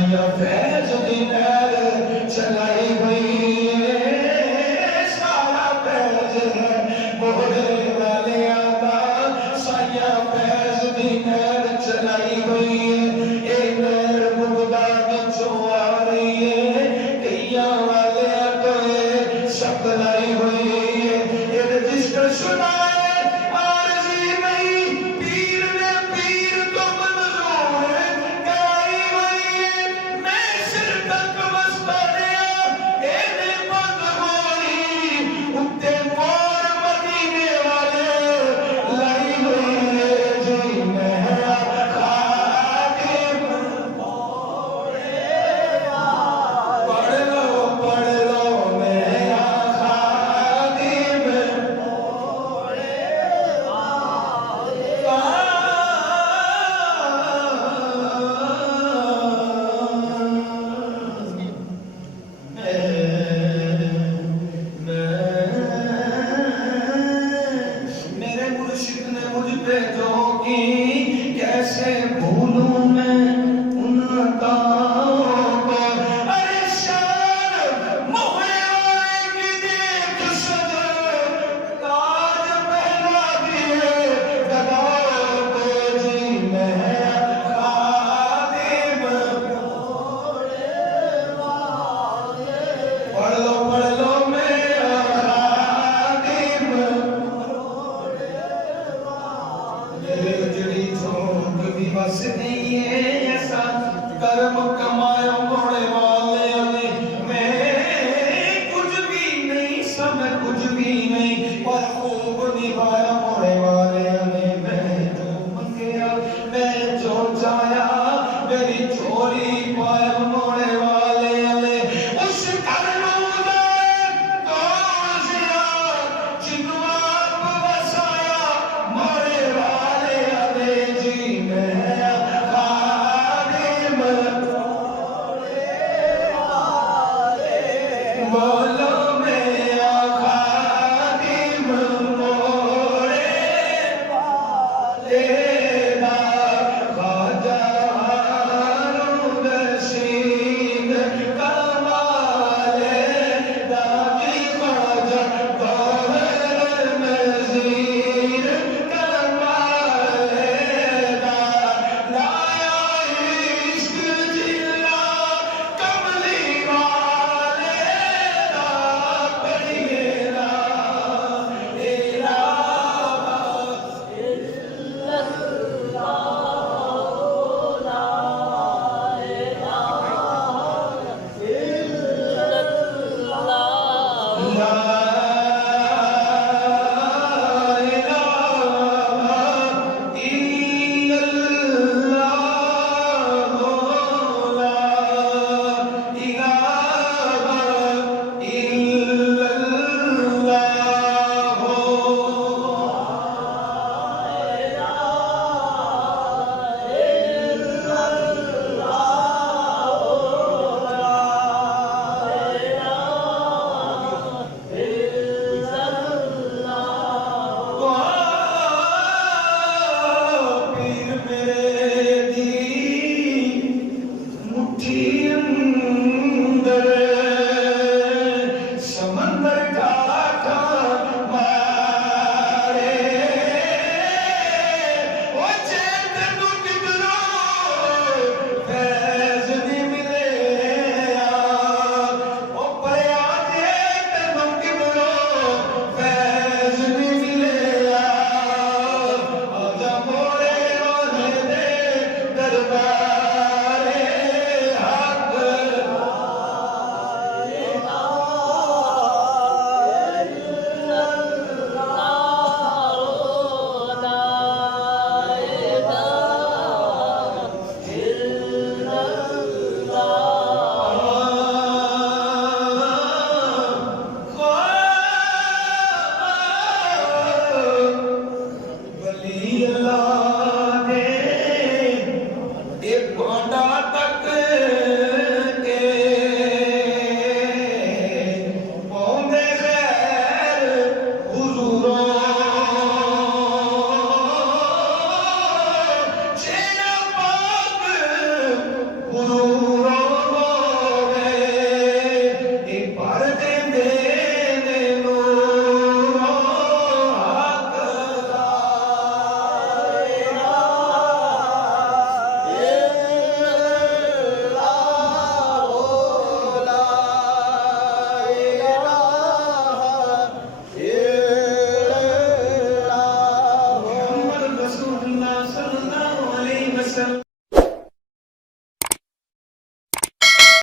साया फैज दी नहर चलाई हुई है, सारा फैज है मोहरे वाले आदा, साया फैज दी नहर चलाई हुई है। ये नहर मुर्दा बिचों आ रही है, कईया वाले तो सपलाई हुई है। ये रजिस्टर सुनाए आरजी नहीं, पीर ने पीर तो मंजूर कराई हुई है। मैं सिर तक मस्तानिया एने बंद होई, उत्ते मोर मदीने वाले लाई हुई है जी। मेरा खादिम पढ़ लो मेरा खादिम मेरे मुर्शिद ने मुझ पे जो की, कैसे भूलूं मैं उनका को। अरे शान मोहरे की देख सजर, ताज पहना दिए गदार को जी। मैं खादिम पढ़ लो मेरा खादिम, जड़ी झोंक भी बस नहीं है ऐसा कर्म कम